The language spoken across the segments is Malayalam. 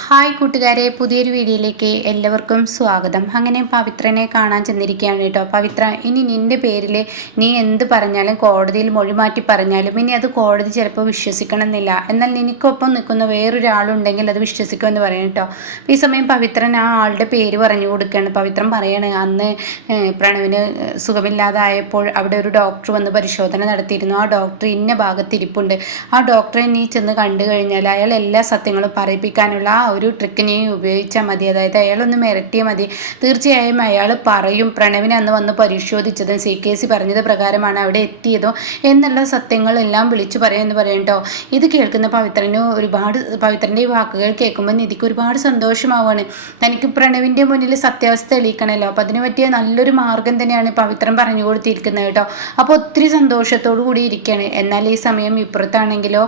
ഹായ് കൂട്ടുകാരെ, പുതിയൊരു വീഡിയോയിലേക്ക് എല്ലാവർക്കും സ്വാഗതം. അങ്ങനെ പവിത്രനെ കാണാൻ ചെന്നിരിക്കുകയാണ് കേട്ടോ. പവിത്ര, ഇനി നിൻ്റെ പേരിൽ നീ എന്ത് പറഞ്ഞാലും കോടതിയിൽ മൊഴി മാറ്റി പറഞ്ഞാലും ഇനി അത് കോടതി ചിലപ്പോൾ വിശ്വസിക്കണമെന്നില്ല. എന്നാൽ നിനക്കൊപ്പം നിൽക്കുന്ന വേറൊരാളുണ്ടെങ്കിൽ അത് വിശ്വസിക്കുമെന്ന് പറയണം കേട്ടോ. ഈ സമയം പവിത്രൻ ആ ആളുടെ പേര് പറഞ്ഞു കൊടുക്കുകയാണ്. പവിത്രൻ പറയാണ്, അന്ന് പ്രണവിന് സുഖമില്ലാതായപ്പോൾ അവിടെ ഒരു ഡോക്ടർ വന്ന് പരിശോധന നടത്തിയിരുന്നു. ആ ഡോക്ടർ ഇന്ന ഭാഗത്തിരിപ്പുണ്ട്. ആ ഡോക്ടറെ നീ ചെന്ന് കണ്ടു കഴിഞ്ഞാൽ അയാൾ എല്ലാ സത്യങ്ങളും പറയിപ്പിക്കാനുള്ള ഒരു ട്രിക്ക് നീ ഉപയോഗിച്ചാൽ മതി. അതായത് അയാളൊന്ന് മിരട്ടിയാൽ മതി. തീർച്ചയായും അയാൾ പറയും പ്രണവിനെ അന്ന് വന്ന് പരിശോധിച്ചതും CKC പറഞ്ഞത് പ്രകാരമാണ് അവിടെ എത്തിയതോ എന്നുള്ള സത്യങ്ങളെല്ലാം വിളിച്ചു പറയുമെന്ന് പറയും കേട്ടോ. ഇത് കേൾക്കുന്ന പവിത്രൻ്റെ ഈ വാക്കുകൾ കേൾക്കുമ്പോൾ നിധിക്ക് ഒരുപാട് സന്തോഷമാവാണ്. തനിക്ക് പ്രണവിൻ്റെ മുന്നിൽ സത്യാവസ്ഥ തെളിയിക്കണമല്ലോ. അപ്പോൾ അതിന് പറ്റിയ നല്ലൊരു മാർഗം തന്നെയാണ് പവിത്രൻ പറഞ്ഞു കൊടുത്തിരിക്കുന്നത് കേട്ടോ. അപ്പോൾ ഒത്തിരി സന്തോഷത്തോടു കൂടി ഇരിക്കുകയാണ്. എന്നാൽ ഈ സമയം ഇപ്പുറത്താണെങ്കിലോ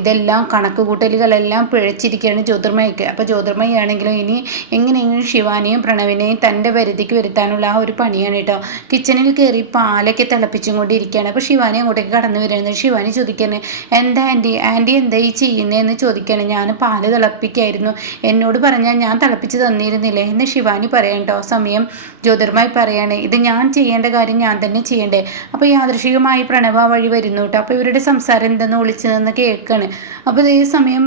ഇതെല്ലാം കണക്കുകൂട്ടലുകളെല്ലാം പിഴച്ചിരിക്കുകയാണ് ജ്യോതിർമയ്ക്ക്. അപ്പോൾ ജ്യോതിർമയാണെങ്കിലും ഇനി എങ്ങനെയെങ്കിലും ശിവാനിയും പ്രണവിനെയും തൻ്റെ പരിധിക്ക് വരുത്താനുള്ള ആ ഒരു പണിയാണ് കേട്ടോ. കിച്ചണിൽ കയറി പാലൊക്കെ തിളപ്പിച്ചും കൊണ്ടിരിക്കുകയാണ്. അപ്പോൾ ശിവാനി അങ്ങോട്ടേക്ക് കടന്നു വരുന്നത്. ശിവാനി ചോദിക്കുകയാണ്, എന്താ ആൻറ്റി എന്താ ഈ ചെയ്യുന്നതെന്ന് ചോദിക്കുകയാണ്. ഞാൻ പാല് തിളപ്പിക്കായിരുന്നു, എന്നോട് പറഞ്ഞാൽ ഞാൻ തിളപ്പിച്ച് തന്നിരുന്നില്ലേ എന്ന് ശിവാനി പറയാം കേട്ടോ. സമയം ജ്യോതിർമായി പറയാണ്, ഇത് ഞാൻ ചെയ്യേണ്ട കാര്യം ഞാൻ തന്നെ ചെയ്യണ്ടേ. അപ്പോൾ യാദൃശികമായി പ്രണവ വഴി വരുന്നു കേട്ടോ. അപ്പോൾ ഇവരുടെ സംസാരം എന്തെന്ന് വിളിച്ചു നിന്ന് കേൾക്കുകയാണ്. അപ്പോൾ ഈ സമയം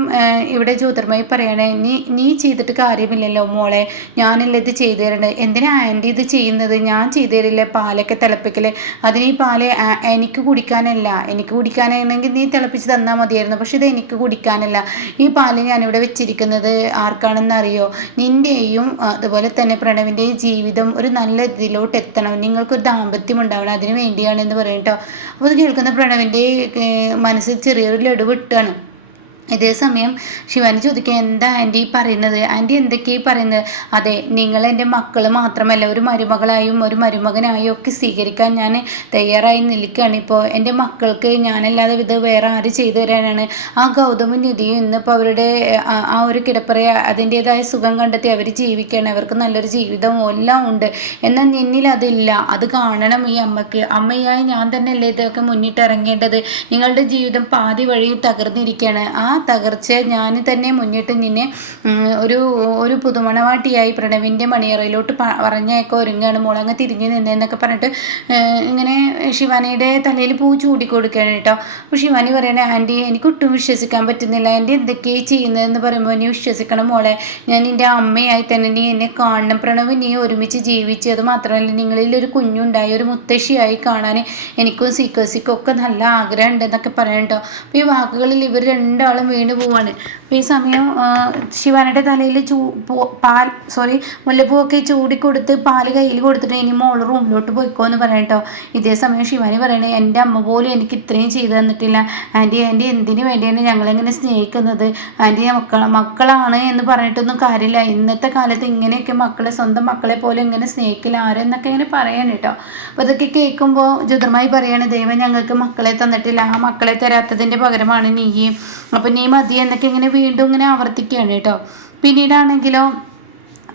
ഇവിടെ ജ്യോതിർമായി പറയണേ, നീ ചെയ്തിട്ട് കാര്യമില്ലല്ലോ മോളെ, ഞാനല്ലേ ഇത് ചെയ്തു തരേണ്ടത്. എന്തിനാ ആൻറ്റി ഇത് ചെയ്യുന്നത്? ഞാൻ ചെയ്തു തരില്ലേ പാലൊക്കെ തിളപ്പിക്കല്. അതിന് ഈ പാല് എനിക്ക് കുടിക്കാനല്ല, എനിക്ക് കുടിക്കാനാണെങ്കിൽ നീ തിളപ്പിച്ച് തന്നാൽ മതിയായിരുന്നു. പക്ഷെ ഇത് എനിക്ക് കുടിക്കാനല്ല. ഈ പാല് ഞാനിവിടെ വെച്ചിരിക്കുന്നത് ആർക്കാണെന്ന് അറിയോ? നിൻ്റെയും അതുപോലെ തന്നെ പ്രണവിൻ്റെയും ജീവിതം ഒരു നല്ല ഇതിലോട്ട് എത്തണം, നിങ്ങൾക്കൊരു ദാമ്പത്യം ഉണ്ടാവണം, അതിന് വേണ്ടിയാണെന്ന് പറയും കേട്ടോ. അപ്പോൾ അത് കേൾക്കുന്ന പ്രണവിൻ്റെ മനസ്സിൽ ചെറിയൊരു ലഡു വിട്ടാണ്. ഇതേ സമയം ശിവാനി ചോദിക്കുക, എന്താ ആൻറ്റി പറയുന്നത്? ആൻറ്റി എന്തൊക്കെയാണ് പറയുന്നത്? അതെ, നിങ്ങൾ എൻ്റെ മക്കൾ മാത്രമല്ല ഒരു മരുമകളായും ഒരു മരുമകനായും ഒക്കെ സ്വീകരിക്കാൻ ഞാൻ തയ്യാറായി നിൽക്കുകയാണ്. ഇപ്പോൾ എൻ്റെ മക്കൾക്ക് ഞാനല്ലാതെ ഇത് വേറെ ആര് ചെയ്തു തരാനാണ്? ആ ഗൗതമും നിധിയും ഇന്നിപ്പോൾ അവരുടെ ആ ഒരു കിടപ്പറയ അതിൻ്റേതായ സുഖം കണ്ടെത്തി അവർ ജീവിക്കുകയാണ്. അവർക്ക് നല്ലൊരു ജീവിതവും എല്ലാം ഉണ്ട്. എന്നാൽ നിന്നിൽ അതില്ല. അത് കാണണം ഈ അമ്മയ്ക്ക്. അമ്മയായി ഞാൻ തന്നെയല്ലേ ഇതൊക്കെ മുന്നിട്ടിറങ്ങേണ്ടത്. നിങ്ങളുടെ ജീവിതം പാതി വഴി തകർന്നിരിക്കുകയാണ്. ആ തകർച്ച ഞാൻ തന്നെ മുന്നിട്ട് നിന്നെ ഒരു പുതുമണവാട്ടിയായി പ്രണവിൻ്റെ മണിയറയിലോട്ട് പറഞ്ഞേക്കെ ഒരുങ്ങാണ് മോളങ്ങ് തിരിഞ്ഞു നിന്നേന്നൊക്കെ പറഞ്ഞിട്ട് ഇങ്ങനെ ശിവാനിയുടെ തലയിൽ പൂ ചൂടിക്കൊടുക്കുകയാണ് കേട്ടോ. അപ്പോൾ ശിവാനി പറയണേ, ആൻറ്റി എനിക്കൊട്ടും വിശ്വസിക്കാൻ പറ്റുന്നില്ല. ആൻറ്റി എന്തൊക്കെയാണ് ചെയ്യുന്നതെന്ന് പറയുമ്പോൾ നീ വിശ്വസിക്കണം മോളെ. ഞാൻ നിൻ്റെ അമ്മയായി തന്നെ നീ എന്നെ കാണണം. പ്രണവ് നീ ഒരുമിച്ച് ജീവിച്ചത് മാത്രമല്ല നിങ്ങളിൽ ഒരു കുഞ്ഞുണ്ടായി ഒരു മുത്തശ്ശിയായി കാണാൻ എനിക്കും സീക്കോസിക്കും ഒക്കെ നല്ല ആഗ്രഹം ഉണ്ടെന്നൊക്കെ പറയണ്ടോ. അപ്പോൾ ഈ വാക്കുകളിൽ ഇവർ രണ്ടാളും വീണ് പോവാണ്. അപ്പോൾ ഈ സമയം ശിവാനിയുടെ തലയിൽ മുല്ലപ്പൂവൊക്കെ ചൂടിക്കൊടുത്ത് പാല് കയ്യിൽ കൊടുത്തിട്ട് ഇനി മോള് റൂമിലോട്ട് പോയിക്കോ എന്ന് പറയട്ടോ. ഇതേ സമയം ശിവാനി പറയണേ, എൻ്റെ അമ്മ പോലും എനിക്ക് ഇത്രയും ചെയ്തു തന്നിട്ടില്ല. ആൻറ്റി എന്തിനു വേണ്ടിയാണ് ഞങ്ങളെങ്ങനെ സ്നേഹിക്കുന്നത്? ആൻറ്റി മക്കളാണ് എന്ന് പറഞ്ഞിട്ടൊന്നും കാര്യമില്ല. ഇന്നത്തെ കാലത്ത് ഇങ്ങനെയൊക്കെ സ്വന്തം മക്കളെ പോലെ ഇങ്ങനെ സ്നേഹിക്കില്ല ആരെന്നൊക്കെ ഇങ്ങനെ പറയാൻ കേട്ടോ. അപ്പോൾ ഇതൊക്കെ കേൾക്കുമ്പോൾ ജ്യോതിർമായി പറയാണ്, ദൈവം ഞങ്ങൾക്ക് മക്കളെ തന്നിട്ടില്ല, ആ മക്കളെ തരാത്തതിൻ്റെ പകരമാണ് നീ. അപ്പം നീ മതി എന്നൊക്കെ ഇങ്ങനെ വീണ്ടും ഇങ്ങനെ ആവർത്തിക്കുകയാണ് കേട്ടോ. പിന്നീടാണെങ്കിലോ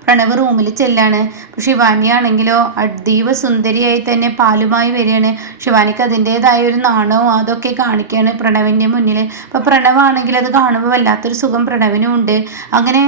പ്രണവ് റൂമിൽ ചെല്ലാണ്. ശിവാനിയാണെങ്കിലോ അതീവ സുന്ദരിയായി തന്നെ പാലുമായി വരികയാണ്. ശിവാനിക്ക് അതിൻ്റേതായ ഒരു നാണവും അതൊക്കെ കാണിക്കുകയാണ് പ്രണവിൻ്റെ മുന്നിൽ. അപ്പോൾ പ്രണവാണെങ്കിൽ അത് കാണുമ്പോൾ വല്ലാത്തൊരു സുഖം പ്രണവിനും ഉണ്ട്. അങ്ങനെ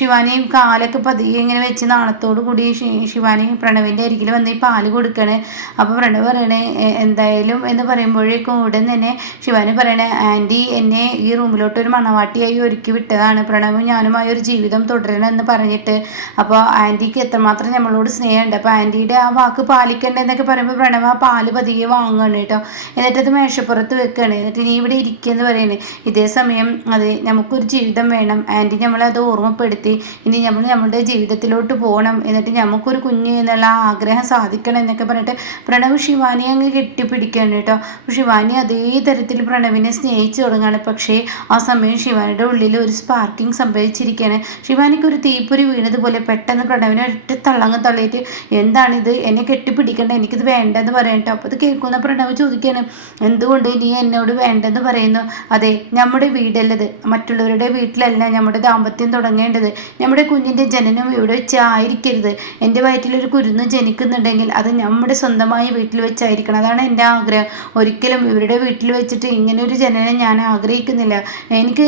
ശിവാനി കാലൊക്കെ പതിയെ ഇങ്ങനെ വെച്ച് നാണത്തോടു കൂടി ശിവാനി പ്രണവിൻ്റെ അരികിൽ വന്ന് ഈ പാല് കൊടുക്കുകയാണ്. അപ്പോൾ പ്രണവ് പറയണേ, എന്തായാലും എന്ന് പറയുമ്പോഴേക്കും ഉടൻ തന്നെ ശിവാനി പറയണേ, ആൻറ്റി എന്നെ ഈ റൂമിലോട്ട് ഒരു മണവാട്ടിയായി ഒരുക്കി വിട്ടതാണ്. പ്രണവും ഞാനുമായി ഒരു ജീവിതം തുടരണം എന്ന് പറഞ്ഞിട്ട്. അപ്പോൾ ആൻറ്റിക്ക് എത്രമാത്രം നമ്മളോട് സ്നേഹമുണ്ട്. അപ്പോൾ ആൻറ്റിയുടെ ആ വാക്ക് പാലിക്കണ്ടെന്നൊക്കെ പറയുമ്പോൾ പ്രണവ് ആ പാല് പതിയെ വാങ്ങുകയാണ് കേട്ടോ. എന്നിട്ടത് മേശപ്പുറത്ത് വെക്കുകയാണ്. എന്നിട്ട് നീ ഇവിടെ ഇരിക്കുകയെന്ന് പറയുന്നത്. ഇതേ സമയം അതെ, നമുക്കൊരു ജീവിതം വേണം ആൻറ്റി, നമ്മളത് ഓർമ്മപ്പെടുത്തി. ഇനി നമ്മുടെ ജീവിതത്തിലോട്ട് പോകണം, എന്നിട്ട് നമുക്കൊരു കുഞ്ഞ് എന്നുള്ള ആഗ്രഹം സാധിക്കണം എന്നൊക്കെ പറഞ്ഞിട്ട് പ്രണവ് ശിവാനി അങ്ങ് കെട്ടിപ്പിടിക്കുകയാണ് കേട്ടോ. ശിവാനി അതേ തരത്തിൽ പ്രണവിനെ സ്നേഹിച്ചു തുടങ്ങുകയാണ്. പക്ഷേ ആ സമയം ശിവാനിയുടെ ഉള്ളിൽ ഒരു സ്പാർക്കിംഗ് സംഭവിച്ചിരിക്കുകയാണ്. ശിവാനിക്ക് ഒരു തീപ്പൊരി വീണതുപോലെ പെട്ടെന്ന് പ്രണവിനെ ഒറ്റ തള്ളങ്ങ് തള്ളിയിട്ട് എന്താണിത്, എന്നെ കെട്ടിപ്പിടിക്കണ്ട, എനിക്കിത് വേണ്ടെന്ന് പറയട്ടോ. അപ്പോൾ ഇത് കേൾക്കുന്ന പ്രണവ് ചോദിക്കുകയാണ്, എന്തുകൊണ്ട് നീ എന്നോട് വേണ്ടെന്ന് പറയുന്നു? അതെ, നമ്മുടെ വീടല്ലത്, മറ്റുള്ളവരുടെ വീട്ടിലല്ല നമ്മുടെ ദാമ്പത്യം തുടങ്ങേണ്ടത്. നമ്മുടെ കുഞ്ഞിൻ്റെ ജനനം ഇവിടെ വെച്ച് ആയിരിക്കരുത്. എൻ്റെ വയറ്റിലൊരു കുരുന്ന് ജനിക്കുന്നുണ്ടെങ്കിൽ അത് നമ്മുടെ സ്വന്തമായ വീട്ടിൽ വെച്ചായിരിക്കണം. അതാണ് എൻ്റെ ആഗ്രഹം. ഒരിക്കലും ഇവരുടെ വീട്ടിൽ വെച്ചിട്ട് ഇങ്ങനെ ഒരു ജനനം ഞാൻ ആഗ്രഹിക്കുന്നില്ല. എനിക്ക്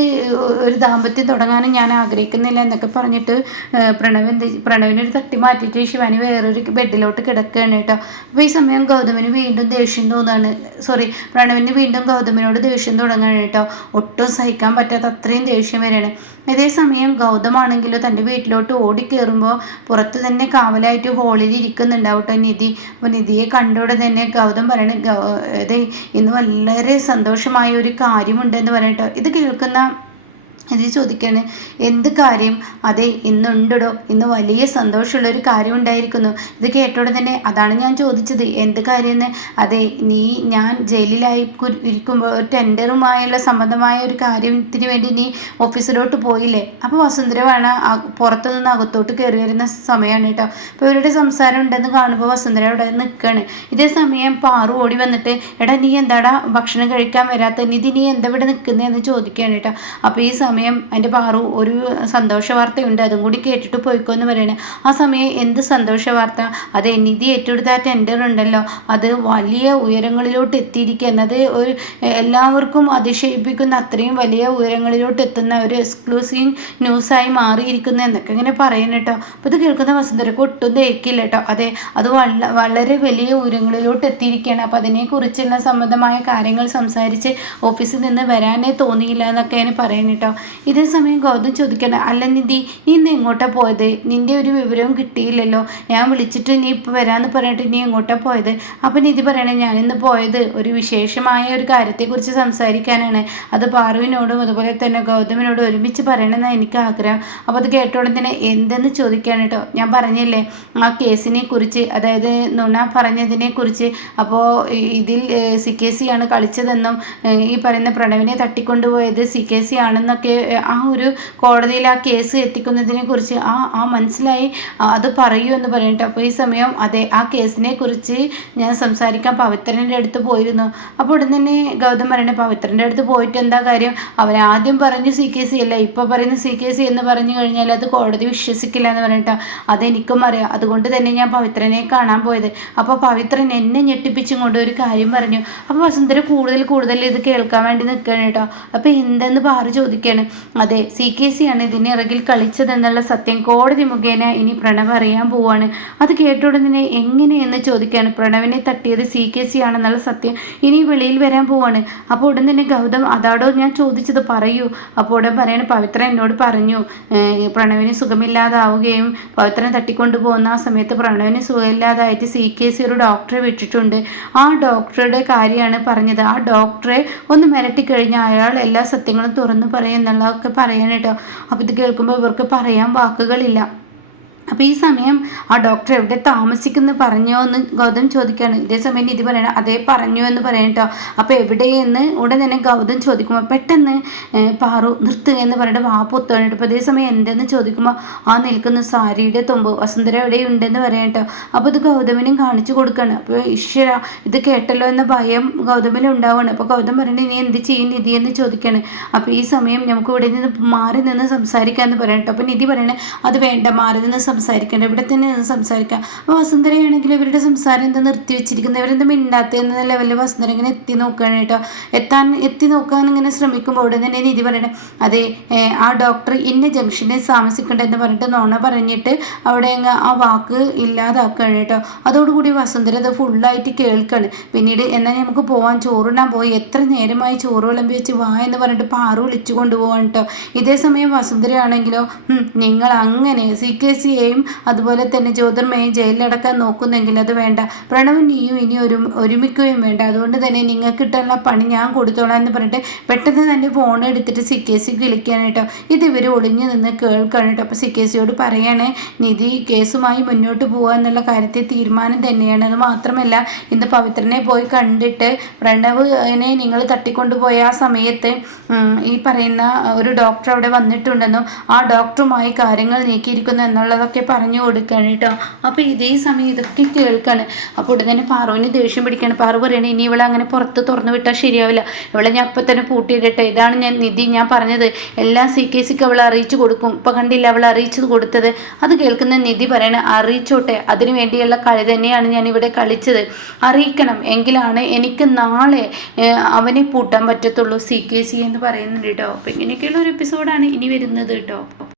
ഒരു ദാമ്പത്യം തുടങ്ങാനും ഞാൻ ആഗ്രഹിക്കുന്നില്ല എന്നൊക്കെ പറഞ്ഞിട്ട് പ്രണവിനൊരു തട്ടി മാറ്റിയിട്ട് ശിവാനി വേറൊരു ബെഡിലോട്ട് കിടക്കുകയാണ് കേട്ടോ. അപ്പോൾ ഈ സമയം ഗൗതമിന് വീണ്ടും ദേഷ്യം തോന്നുകയാണ്. പ്രണവിന് വീണ്ടും ഗൗതമിനോട് ദേഷ്യം തുടങ്ങുകയാണ് കേട്ടോ. ഒട്ടും സഹിക്കാൻ പറ്റാത്ത അത്രയും ദേഷ്യം വരികയാണ്. ഇതേ സമയം ഗൗതമാണെങ്കിലോ തൻ്റെ വീട്ടിലോട്ട് ഓടിക്കയറുമ്പോൾ പുറത്ത് തന്നെ കാവലായിട്ട് ഹോളിൽ ഇരിക്കുന്നുണ്ടാവും കേട്ടോ നിധി. അപ്പോൾ നിധിയെ കണ്ടോടെ തന്നെ ഗൗതം പറയണ അതെ, ഇന്ന് വളരെ സന്തോഷമായ ഒരു കാര്യമുണ്ടെന്ന് പറയട്ടോ. ഇത് കേൾക്കുന്ന ഇത് ചോദിക്കാണ്, എന്ത് കാര്യം? അതെ, ഇന്നുണ്ടോ, ഇന്ന് വലിയ സന്തോഷമുള്ളൊരു കാര്യം ഉണ്ടായിരിക്കുന്നു. ഇത് കേട്ടോടെ തന്നെ അതാണ് ഞാൻ ചോദിച്ചത്, എന്ത് കാര്യമെന്ന്. അതെ, ഞാൻ ജയിലിലായി ഇരിക്കുമ്പോൾ ഒരു ടെൻഡറുമായുള്ള സംബന്ധമായ ഒരു കാര്യത്തിന് വേണ്ടി നീ ഓഫീസിലോട്ട് പോയില്ലേ? അപ്പോൾ വസുന്ധര വേണം പുറത്തു നിന്ന് അകത്തോട്ട് കയറി വരുന്ന സമയമാണ് കേട്ടോ. അപ്പോൾ ഇവരുടെ സംസാരം ഉണ്ടെന്ന് കാണുമ്പോൾ വസുന്ധര അവിടെ നിൽക്കുകയാണ്. ഇതേ സമയം പാറു ഓടി വന്നിട്ട്, എടാ നീ എന്താടാ ഭക്ഷണം കഴിക്കാൻ വരാത്ത? നിധി നീ എന്താ ഇവിടെ നിൽക്കുന്നതെന്ന് ചോദിക്കുകയാണ് കേട്ടോ. അപ്പോൾ ഈ സമയം എൻ്റെ പാറു ഒരു സന്തോഷ വാർത്തയുണ്ട്, അതും കൂടി കേട്ടിട്ട് പോയിക്കോ എന്ന് പറയണേ. ആ സമയം എന്ത് സന്തോഷ വാർത്ത? അതെ, നിധി ഏറ്റെടുത്ത ആ ടെൻഡർ ഉണ്ടല്ലോ, അത് വലിയ ഉയരങ്ങളിലോട്ട് എത്തിയിരിക്കുന്നത്, ഒരു എല്ലാവർക്കും അതിശയിപ്പിക്കുന്ന അത്രയും വലിയ ഉയരങ്ങളിലോട്ട് എത്തുന്ന ഒരു എക്സ്ക്ലൂസീവ് ന്യൂസായി മാറിയിരിക്കുന്നു എന്നൊക്കെ ഇങ്ങനെ പറയുന്നു കേട്ടോ. അപ്പോൾ ഇത് കേൾക്കുന്ന വസുന്ധരക്ക് ഒട്ടും ദഹിക്കില്ല കേട്ടോ. അതെ, അത് വളരെ വലിയ ഉയരങ്ങളിലോട്ട് എത്തിയിരിക്കുകയാണ്. അപ്പോൾ അതിനെക്കുറിച്ചുള്ള സംബന്ധമായ കാര്യങ്ങൾ സംസാരിച്ച് ഓഫീസിൽ നിന്ന് വരാനേ തോന്നിയില്ല എന്നൊക്കെ ഞാൻ പറയുന്നു കേട്ടോ. ഇതേ സമയം ഗൗതം ചോദിക്കണം, അല്ല നിധി, നീ ഇന്ന് എങ്ങോട്ടാണ് പോയത്? നിൻ്റെ ഒരു വിവരവും കിട്ടിയില്ലല്ലോ. ഞാൻ വിളിച്ചിട്ട് നീ ഇപ്പോൾ വരാമെന്ന് പറഞ്ഞിട്ട് നീ എങ്ങോട്ടാണ് പോയത്? അപ്പം നിധി പറയണേ, ഞാനിന്ന് പോയത് ഒരു വിശേഷമായ ഒരു കാര്യത്തെക്കുറിച്ച് സംസാരിക്കാനാണ്. അത് പാറുവിനോടും അതുപോലെ തന്നെ ഗൗതമിനോടും ഒരുമിച്ച് പറയണമെന്നാണ് എനിക്ക് ആഗ്രഹം. അപ്പോൾ അത് കേട്ടോടെ തന്നെ എന്തെന്ന് ചോദിക്കുകയാണ് കേട്ടോ. ഞാൻ പറഞ്ഞില്ലേ ആ കേസിനെ കുറിച്ച്, അതായത് നുണ പറഞ്ഞതിനെ കുറിച്ച്. അപ്പോൾ ഇതിൽ CKC ആണ് കളിച്ചതെന്നും ഈ പറയുന്ന പ്രണവിനെ തട്ടിക്കൊണ്ടുപോയത് CKC ആണെന്നൊക്കെ ആ ഒരു കോടതിയിൽ ആ കേസ് എത്തിക്കുന്നതിനെ കുറിച്ച് മനസ്സിലായി, അത് പറയൂ എന്ന് പറഞ്ഞിട്ട്. അപ്പോൾ ഈ സമയം അതെ, ആ കേസിനെ കുറിച്ച് ഞാൻ സംസാരിക്കാൻ പവിത്രൻ്റെ അടുത്ത് പോയിരുന്നു. അപ്പോൾ ഉടൻ തന്നെ ഗൗതം പറയണേ, പവിത്രൻ്റെ അടുത്ത് പോയിട്ട് എന്താ കാര്യം? അവൻ ആദ്യം പറഞ്ഞു CKC അല്ല, ഇപ്പോൾ പറയുന്ന CKC എന്ന് പറഞ്ഞു കഴിഞ്ഞാൽ അത് കോടതി വിശ്വസിക്കില്ല എന്ന് പറഞ്ഞിട്ടാണ്. അതെനിക്കും അറിയാം, അതുകൊണ്ട് തന്നെ ഞാൻ പവിത്രനെ കാണാൻ പോയത്. അപ്പോൾ പവിത്രൻ എന്നെ ഞെട്ടിപ്പിച്ചും കൊണ്ട് ഒരു കാര്യം പറഞ്ഞു. അപ്പോൾ വസുന്ധര കൂടുതൽ ഇത് കേൾക്കാൻ വേണ്ടി നിൽക്കുകയാണ് കേട്ടോ. അപ്പോൾ എന്തെന്ന് പാറു ചോദിക്കുകയാണ്. അതെ, CKC ആണ് ഇതിന് ഇറകിൽ കളിച്ചതെന്നുള്ള സത്യം കോടതി മുഖേന ഇനി പ്രണവ് അറിയാൻ പോവാണ്. അത് കേട്ടോടനെ എങ്ങനെയെന്ന് ചോദിക്കുകയാണ്. പ്രണവിനെ തട്ടിയത് CKC ആണെന്നുള്ള സത്യം ഇനി വെളിയിൽ വരാൻ പോവാണ്. അപ്പോൾ ഉടൻ തന്നെ ഗൗതം, അതാടോ ഞാൻ ചോദിച്ചത്, പറയൂ. അപ്പോൾ ഉടൻ പറയാണ്, പവിത്ര എന്നോട് പറഞ്ഞു പ്രണവിന് സുഖമില്ലാതാവുകയും പവിത്രനെ തട്ടിക്കൊണ്ടു പോകുന്ന ആ സമയത്ത് പ്രണവിന് സുഖമില്ലാതായിട്ട് CKC ഒരു ഡോക്ടറെ വിട്ടിട്ടുണ്ട്. ആ ഡോക്ടറുടെ കാര്യമാണ് പറഞ്ഞത്. ആ ഡോക്ടറെ ഒന്ന് മിരട്ടിക്കഴിഞ്ഞാൽ അയാൾ എല്ലാ സത്യങ്ങളും തുറന്നു പറയും എന്നുള്ളതൊക്കെ പറയാൻ കേട്ടോ. അപ്പോൾ ഇത് കേൾക്കുമ്പോൾ ഇവർക്ക് പറയാൻ വാക്കുകളില്ല. അപ്പോൾ ഈ സമയം ആ ഡോക്ടർ എവിടെ താമസിക്കുന്നു പറഞ്ഞോ എന്ന് ഗൗതം ചോദിക്കുകയാണ്. ഇതേ സമയം നിധി പറയണം, അതേ പറഞ്ഞു എന്ന് പറയാം കേട്ടോ. അപ്പോൾ എവിടെയെന്ന് ഉടൻ തന്നെ ഗൗതം ചോദിക്കുമ്പോൾ പെട്ടെന്ന് പാറു നിർത്തുക എന്ന് പറഞ്ഞിട്ട് വാപ്പൊത്തുകയാണ്. അപ്പോൾ അതേ സമയം എന്തെന്ന് ചോദിക്കുമ്പോൾ ആ നിൽക്കുന്ന സാരിയുടെ തുമ്പ് വസുന്ധര എവിടെയുണ്ടെന്ന് പറയാം കേട്ടോ. അപ്പോൾ ഇത് ഗൗതമിനും കാണിച്ചു കൊടുക്കുകയാണ്. അപ്പോൾ ഈശ്വര, ഇത് കേട്ടല്ലോ എന്ന ഭയം ഗൗതമിനും ഉണ്ടാവുകയാണ്. അപ്പോൾ ഗൗതം പറയണേ, നീ എന്ത് ചെയ്യും നിധി എന്ന് ചോദിക്കുകയാണ്. അപ്പോൾ ഈ സമയം നമുക്ക് ഇവിടെ നിന്ന് മാറി നിന്ന് സംസാരിക്കാമെന്ന് പറയാം കേട്ടോ. അപ്പോൾ നിധി പറയണേ, അത് വേണ്ട, മാറി നിന്ന് സംസാരിക്കേണ്ട, ഇവിടെ തന്നെ സംസാരിക്കാം. അപ്പോൾ വസുന്ധരയാണെങ്കിൽ ഇവരുടെ സംസാരം എന്താ നിർത്തിവെച്ചിരിക്കുന്നത്, ഇവരെന്താ മിണ്ടാത്ത എന്ന ലെവലിൽ വസുന്ധര ഇങ്ങനെ എത്തി നോക്കുകയാണ് കേട്ടോ. എത്തി നോക്കാൻ ഇങ്ങനെ ശ്രമിക്കുമ്പോൾ ഉടൻ തന്നെ നിധി പറയണം, അതെ, ആ ഡോക്ടർ ഇന്ന ജംഗ്ഷനിൽ താമസിക്കണ്ടെന്ന് പറഞ്ഞിട്ട് നോണ പറഞ്ഞിട്ട് അവിടെ ആ വാക്ക് ഇല്ലാതാക്കുകയാണ് കേട്ടോ. അതോടുകൂടി വസുന്ധര അത് ഫുള്ളായിട്ട് കേൾക്കുകയാണ്. പിന്നീട് എന്നാൽ നമുക്ക് പോകാൻ, ചോറുണ്ണാൻ പോയി, എത്ര നേരമായി ചോറ് വിളമ്പി വെച്ച് വാ എന്ന് പറഞ്ഞിട്ട് പാറു വിളിച്ചു കൊണ്ടുപോകാൻ കേട്ടോ. ഇതേ സമയം വസുന്ധരയാണെങ്കിലോ, നിങ്ങൾ അങ്ങനെ CKCയെ അതുപോലെ തന്നെ ജ്യോതിർമയും ജയിലിലടക്കാൻ നോക്കുന്നെങ്കിൽ അത് വേണ്ട. പ്രണവും നീയും ഇനി ഒരുമിക്കുകയും വേണ്ട. അതുകൊണ്ട് തന്നെ നിങ്ങൾക്ക് കിട്ടാനുള്ള പണി ഞാൻ കൊടുത്തോളാം എന്ന് പറഞ്ഞിട്ട് പെട്ടെന്ന് തന്നെ ഫോൺ എടുത്തിട്ട് CKC വിളിക്കുകയാണ് കേട്ടോ. ഇത് ഇവർ ഒളിഞ്ഞു നിന്ന് കേൾക്കുകയാണ് കേട്ടോ. അപ്പോൾ CKCയോട് പറയാണ്, നിധി കേസുമായി മുന്നോട്ട് പോകുക എന്നുള്ള കാര്യത്തിൽ തീരുമാനം തന്നെയാണ്. അത് മാത്രമല്ല, ഇന്ന് പവിത്രനെ പോയി കണ്ടിട്ട് പ്രണവിനെ നിങ്ങൾ തട്ടിക്കൊണ്ടുപോയ ആ സമയത്ത് ഈ പറയുന്ന ഒരു ഡോക്ടർ അവിടെ വന്നിട്ടുണ്ടെന്നും ആ ഡോക്ടറുമായി കാര്യങ്ങൾ നീക്കിയിരിക്കുന്നു എന്നുള്ളതൊക്കെ ഉറക്കെ പറഞ്ഞു കൊടുക്കുകയാണ് കേട്ടോ. അപ്പോൾ ഇതേ സമയം ഇതൊക്കെ കേൾക്കാണ്. അപ്പോൾ ഉടനെ തന്നെ പാറുവിന് ദേഷ്യം പിടിക്കുകയാണ്. പാറു പറയണേ ഇനി ഇവളെ അങ്ങനെ പുറത്ത് തുറന്നു വിട്ടാൽ ശരിയാവില്ല, ഇവളെ ഞാൻ അപ്പം തന്നെ പൂട്ടിയിടട്ടെ, ഇതാണ് നിധി ഞാൻ പറഞ്ഞത്, എല്ലാം CKCക്ക് അവളെ അറിയിച്ചു കൊടുക്കും, ഇപ്പം കണ്ടില്ല അവളെ അറിയിച്ചത് കൊടുത്തത്. അത് കേൾക്കുന്ന നിധി പറയണ അറിയിച്ചോട്ടെ, അതിനു വേണ്ടിയുള്ള കളി തന്നെയാണ് ഞാൻ ഇവിടെ കളിച്ചത്, അറിയിക്കണം, എങ്കിലാണ് എനിക്ക് നാളെ അവനെ പൂട്ടാൻ പറ്റത്തുള്ളൂ CKC എന്ന് പറയുന്നുണ്ട് കേട്ടോ. അപ്പോൾ ഇങ്ങനെയൊക്കെയുള്ള ഒരു എപ്പിസോഡാണ് ഇനി വരുന്നത് കേട്ടോ.